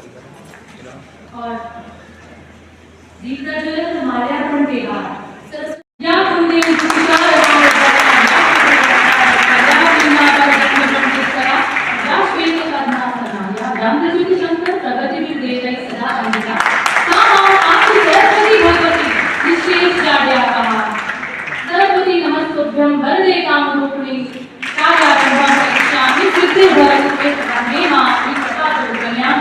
और दीर्घ जो है हमारे अपन देगा या हमने सरस्वती नमस्तुभ्यं वरदे कामरूपिणी कार्यारम्भं सिद्धि मे मां कल्याण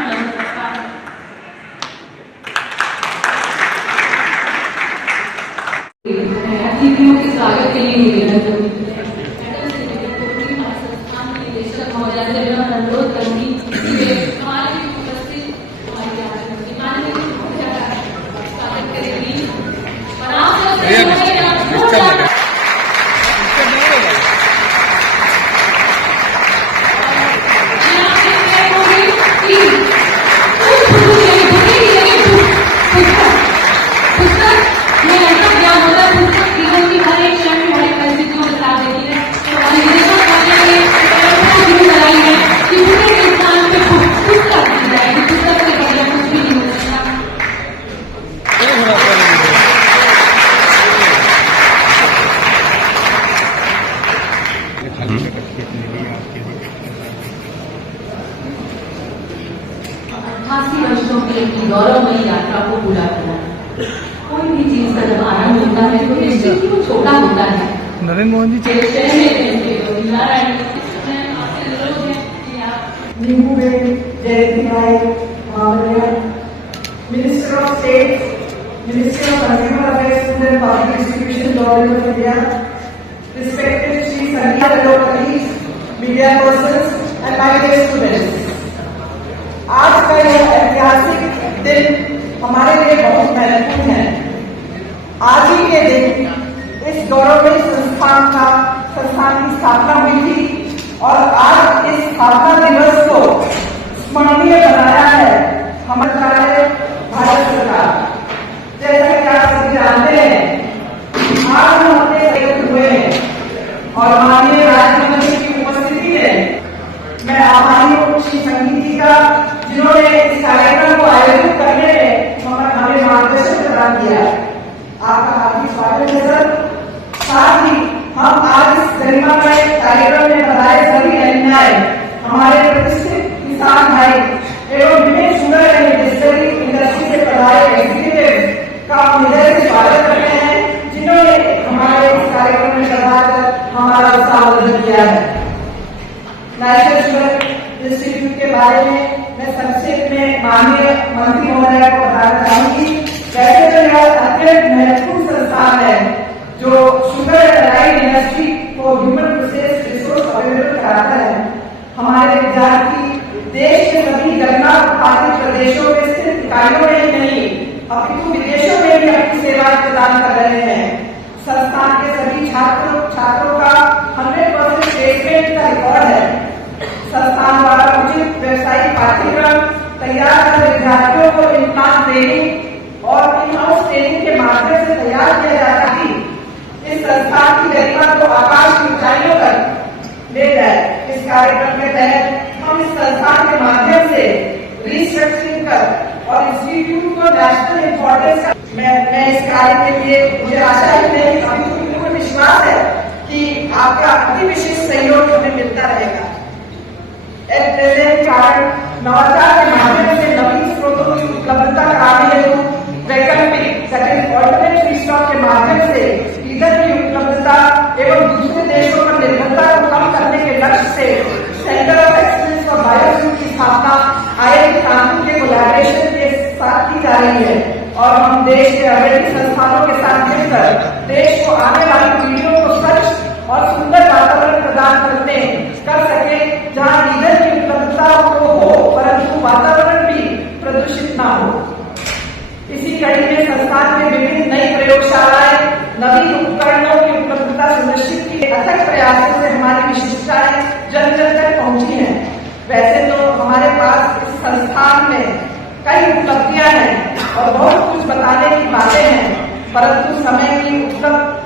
अतिथियों के स्वागत के लिए निवेदन करूंगी। संस्थान के निदेशक महोदय से मैं अनुरोध करूंगी कि हमारे उपस्थित स्वागत करेंगी और आप गौरवमयी यात्रा को पूरा करना। कोई भी चीज का जब आरंभ होता है तो निश्चित ही वो छोटा होता है। Narendra Mohan ji minister of state, minister of consumer affairs and public distribution government of India, respected Shri Sandhya colleagues, media persons and my dear students, आज का यह ऐतिहासिक दिन हमारे लिए बहुत महत्वपूर्ण है। आज ही के दिन इस गौरवमयी संस्थान की स्थापना हुई थी और आज इस स्थापना दिवस को स्मरणीय बनाया है हमारे भारत सरकार। जैसा कि आप सभी जानते हैं, आज हम अपने एकत्र हुए हैं और माननीय राज्य की उपस्थिति में मैं आभारी हूँ श्री संगीत जी का, जिन्होंने इस कार्यक्रम को आयोजित करने में हमें मार्गदर्शन प्रदान किया है। आपका हार्दिक स्वागत है सर। साथ ही हम आज इस गरिमामय कार्यक्रम में बताए सभी अन्याय हमारे प्रतिष्ठित किसान भाई एवं विभिन्न शुगर एंड डिस्टरी इंडस्ट्री से पढ़ाए एग्जीक्यूटिव का हृदय से स्वागत करते हैं, जिन्होंने हमारे इस कार्यक्रम में पढ़ाकर हमारा उत्साह किया है। नेशनल शुगर इंस्टीट्यूट के बारे में मैं संक्षेप में माननीय मंत्री महोदय को बताना चाहूंगी। वैसे तो यह अत्यंत महत्वपूर्ण संस्थान है जो शुगर राइस इंडस्ट्री को ह्यूमन प्रोसेस रिसोर्स अवेलेबल कराता है। हमारे विद्यार्थी देश के सभी गन्ना उत्पादित प्रदेशों में स्थित इकाइयों में ही नहीं अपितु विदेशों में भी अपनी सेवाएं प्रदान कर रहे हैं। संस्थान के सभी छात्रों का 100% प्लेसमेंट का रिकॉर्ड है। संस्थान द्वारा उचित व्यवसायिक पाठ्यक्रम तैयार कर विद्यार्थियों को इम्प्लांट ट्रेनिंग और इन हाउस ट्रेनिंग के माध्यम से तैयार किया जाता है। इस संस्थान की गरिमा को आकाश की ऊंचाइयों तक ले जाए। इस कार्यक्रम के तहत हम इस संस्थान के माध्यम से रिस्ट्रक्चरिंग कर और इंस्टीट्यूट को नेशनल इम्पोर्टेंस का मैं इस कार्य के लिए मुझे आशा ही नहीं अभी विश्वास है कि आपका अति विशेष सहयोग हमें मिलता रहेगा। कारण नवाचार के माध्यम से नवीन स्रोतों की उपलब्धता कराने हेतु वैकल्पिक ऑल्टरनेट फीडस्टॉक के माध्यम से ईंधन की उपलब्धता एवं दूसरे देशों पर निर्भरता को कम करने के लक्ष्य से centre of excellence for biofuel की स्थापना IIT कानपुर के कोलैबोरेशन के साथ की जा रही है और हम देश के अग्रणी संस्थानों के साथ मिलकर देश को आने वाली पीढ़ियों को स्वच्छ और सुंदर वातावरण प्रदान कर सके, जहाँ ईंधन की उपलब्धता तो हो परंतु वातावरण भी प्रदूषित न हो। इसी कड़ी में संस्थान में विभिन्न नई प्रयोगशालाएं, नवीन उपकरणों की उपलब्धता सुनिश्चित की अथक प्रयासों से हमारी विशिष्टताएं जन जन तक पहुंची हैं। वैसे तो हमारे पास इस संस्थान में कई उपलब्धियां हैं और बहुत कुछ बताने की बातें हैं, परंतु समय की उपलब्ध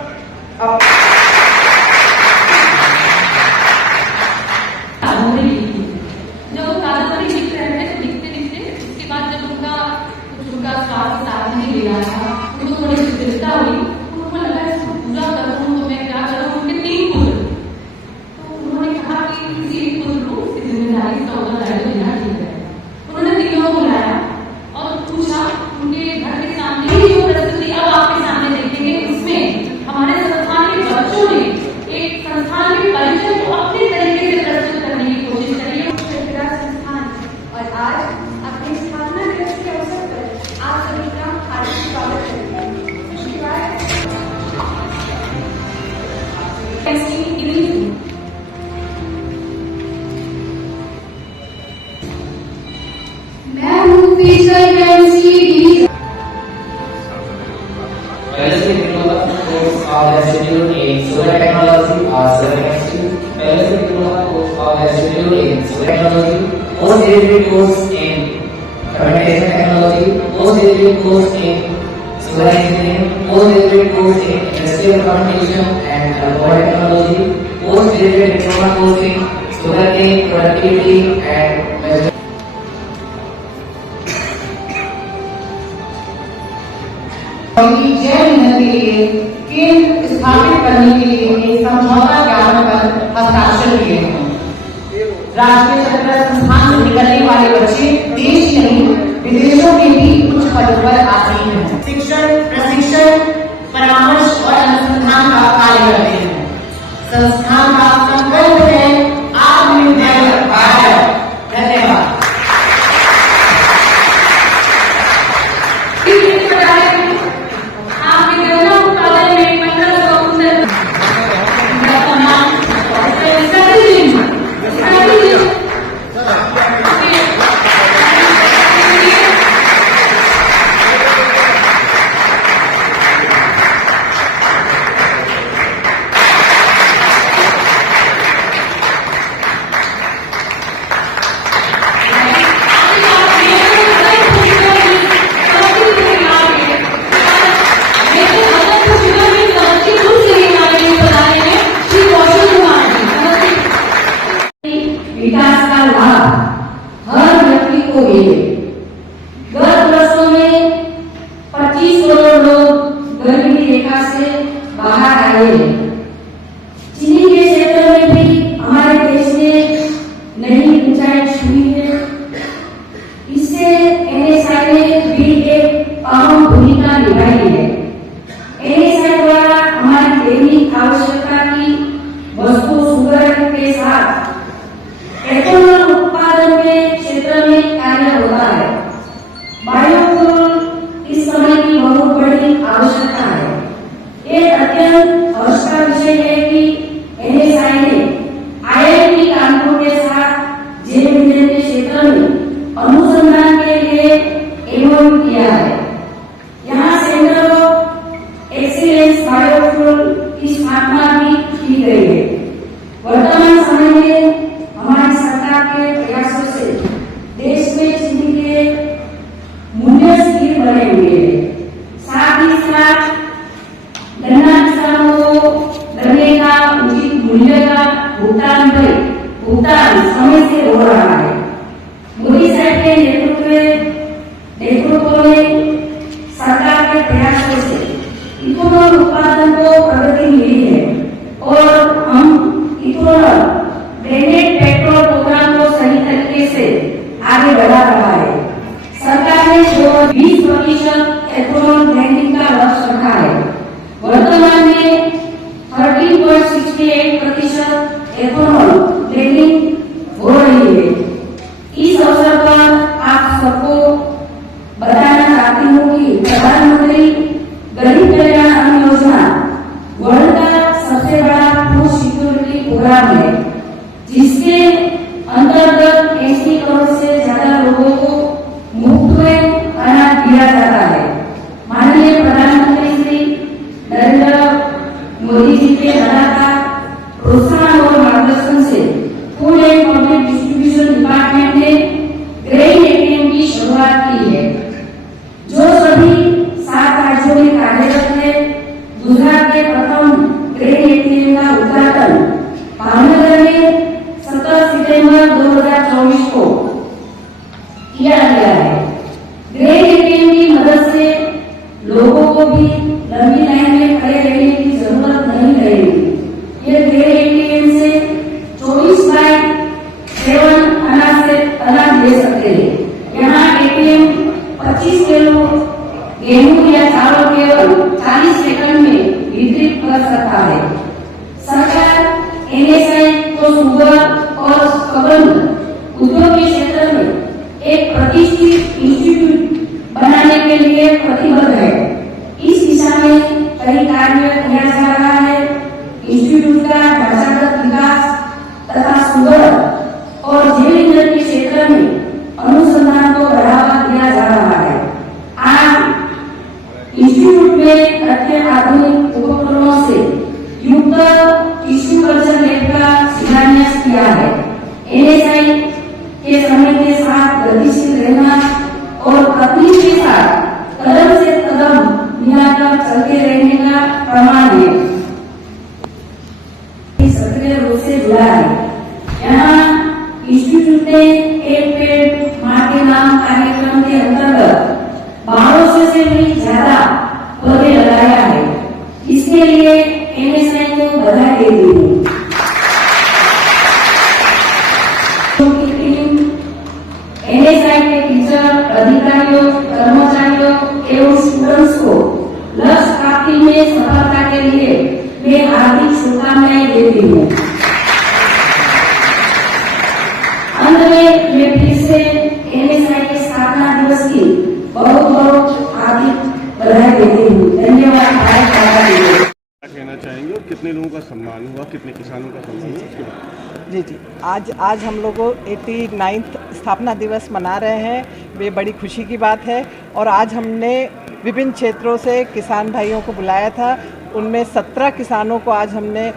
जब वो कादम्बरी लिख रहे हैं तो लिखते लिखते उसके उनके घर के सामने ही जो प्रस्तुति अब आपके सामने देखेंगे, उसमें हमारे संस्थान के बच्चों ने एक संस्थान के परिचय को अपने तरीके से प्रस्तुत करने की कोशिश करी है। मेरा संस्थान और आज अपनी स्थापना दिवस के अवसर पर आप सभी का हार्दिक स्वागत करते हैं। मैं हूँ teacher MC Palace Diploma course of Institute in Solar Technology or Solar Chemistry, Palace Diploma course of Institute in Solar Technology, post-graduate course in Fermentation Technology, post-graduate course in Solar Engineering, post-graduate course in Industrial Fermentation and Water Technology, post-graduate diploma course in Solar Cane Productivity and Measurement. जय हिंद के लिए केंद्र स्थापित करने के लिए एक समझौता ज्ञापन पर हस्ताक्षर किए हैं। राष्ट्रीय छात्र संस्थान से निकलने वाले बच्चे देश ही नहीं विदेशों में भी उच्च पदों पर आसीन हैं। शिक्षण, प्रशिक्षण, परामर्श और अनुसंधान का कार्य करते हैं। संस्थान का संकल्प है आत्मनिर्भर भारत। धन्यवाद। विकास का लाभ हर व्यक्ति को मिले। गत वर्षों में 25 करोड़ लोग गरीबी रेखा से बाहर आए हैं। चीनी के क्षेत्र में भी हमारे देश ने नई ऊंचाई छुई है। इससे एनएसआई ने भी एक अहम भूमिका निभाई है। एनएसआई द्वारा हमारी दैनिक आवश्यकता की वस्तु शुगर के साथ एथेनॉल उत्पादन के क्षेत्र में कार्य होता है। बायोफ्यूल इस समय की बहुत बड़ी आवश्यकता है। ये अत्यंत हर्ष का विषय है कि एनएसआई ने आईआईटी कानपुर के साथ जैव ईंधन के क्षेत्र में अनुसंधान के लिए एमओयू किया है। यहाँ सेंटर ऑफ एक्सीलेंस बायोफ्यूल की स्थापना भी की गई है। वर्तमान समय में हमारी सरकार के प्रयासों से देश में चीनी के मूल्य स्थिर बने हुए हैं। साथ ही साथ गन्ना किसानों को गन्ने का उचित मूल्य का भुगतान समय से हो रहा है। मोदी साहब के नेतृत्व में सरकार के प्रयासों से इथेनॉल उत्पादन को प्रगति मिली है और हम इथेनॉल ब्लेंडेड पेट्रोल प्रोग्राम को सही तरीके से आगे बढ़ा रहा है। सरकार ने 20% एथेनॉल ब्लेंडिंग का लक्ष्य रखा है। वर्तमान में 13.68% एथेनॉल ब्लेंडिंग हो रही है। इस अवसर पर आप सबको बताना चाहती हूँ कि प्रधानमंत्री गरीब कल्याण अन्न योजना वर्ल्ड का सबसे बड़ा फूड सिक्योरिटी प्रोग्राम है, जिसके अंतर्गत 80 करोड़ से ज्यादा लोगों को मुफ्त में अनाज दिया जाता है। माननीय प्रधानमंत्री श्री नरेंद्र मोदी जी के लगातार प्रोत्साहन और मार्गदर्शन से food and public distribution department ने ग्रेन एटीएम की शुरुआत की है, जो सभी 7 राज्यों में कार्यरत है। गुजरात के प्रथम ग्रेन एटीएम का उद्घाटन भावनगर में 17 सितंबर 2024 को किया गया है। ग्रेन एटीएम की मदद से लोगों को भी लंबी लाइन में खड़े रहने की जरूरत नहीं रहेगी। ये ग्रेन एटीएम से 24/7 अनाज ले सकते हैं। यहाँ एटीएम 25 किलो गेहूं या चावल केवल 40 सेकंड में वितरित कर सकता है। सरकार एनएसआई को शुगर और कबंध उद्योग के क्षेत्र में एक प्रतिष्ठित इंस्टीट्यूट बनाने के लिए प्रतिबद्ध है। इस दिशा में कई कार्य किया जा रहा है। इंस्टीट्यूट का ढांचागत विकास तथा शुगर और जैव ईंधन के क्षेत्र में अनुसंधान को बढ़ावा दिया जा रहा है। आज इंस्टीट्यूट में अत्याधुनिक उपकरणों से युक्त टिश्यू कल्चर लैब का शिलान्यास किया है। एनएसआई के समय के साथ गतिशील रहना और तकनीक के साथ कदम से कदम मिलाकर चलते रहने का प्रमाण है। सक्रिय रूप से जुड़ा है। यहाँ इंस्टीट्यूट ने एक पेड़ मां के नाम कार्यक्रम के अंतर्गत 1200 से भी ज्यादा पौधे लगाया है। इसके लिए एनएसआई को बधाई देती हूँ। एनएसआई के टीचर, अधिकारियों, कर्मचारियों एवं स्टूडेंट्स को लक्ष्य प्राप्ति में सफलता के लिए मैं हार्दिक शुभकामनाएं देती हूँ। अंत में मैं फिर से एनएसआई के स्थापना दिवस की बहुत बहुत हार्दिक बधाई देती हूँ। धन्यवाद। क्या कहना चाहेंगे और कितने लोगों का सम्मान हुआ, कितने किसानों का सम्मान हुआ उसके बाद? जी आज हम लोग 89th स्थापना दिवस मना रहे हैं। ये बड़ी खुशी की बात है। और आज हमने विभिन्न क्षेत्रों से किसान भाइयों को बुलाया था। उनमें 17 किसानों को आज हमने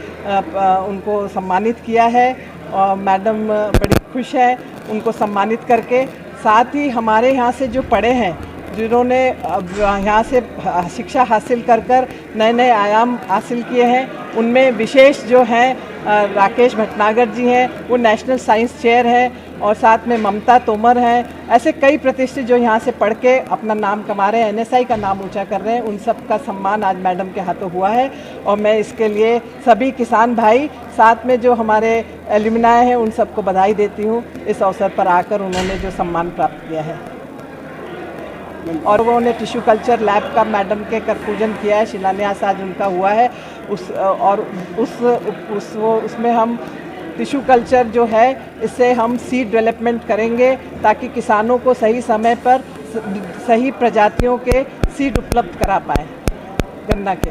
उनको सम्मानित किया है और मैडम बड़ी खुश है उनको सम्मानित करके। साथ ही हमारे यहाँ से जो पढ़े हैं, जिन्होंने यहाँ से शिक्षा हासिल कर नए नए आयाम हासिल किए हैं, उनमें विशेष जो हैं राकेश भटनागर जी हैं, वो नेशनल साइंस चेयर हैं, और साथ में ममता तोमर हैं। ऐसे कई प्रतिष्ठित जो यहाँ से पढ़ के अपना नाम कमा रहे हैं, एनएसआई का नाम ऊंचा कर रहे हैं, उन सब का सम्मान आज मैडम के हाथों हुआ है। और मैं इसके लिए सभी किसान भाई, साथ में जो हमारे एल्यूमिनाय हैं, उन सबको बधाई देती हूँ इस अवसर पर आकर उन्होंने जो सम्मान प्राप्त किया है। और उन्होंने टिश्यू कल्चर लैब का मैडम के कर पूजन किया है, शिलान्यास आज उनका हुआ है। उसमें हम टिश्यू कल्चर जो है, इससे हम सीड डेवलपमेंट करेंगे ताकि किसानों को सही समय पर सही प्रजातियों के सीड उपलब्ध करा पाए गन्ना के।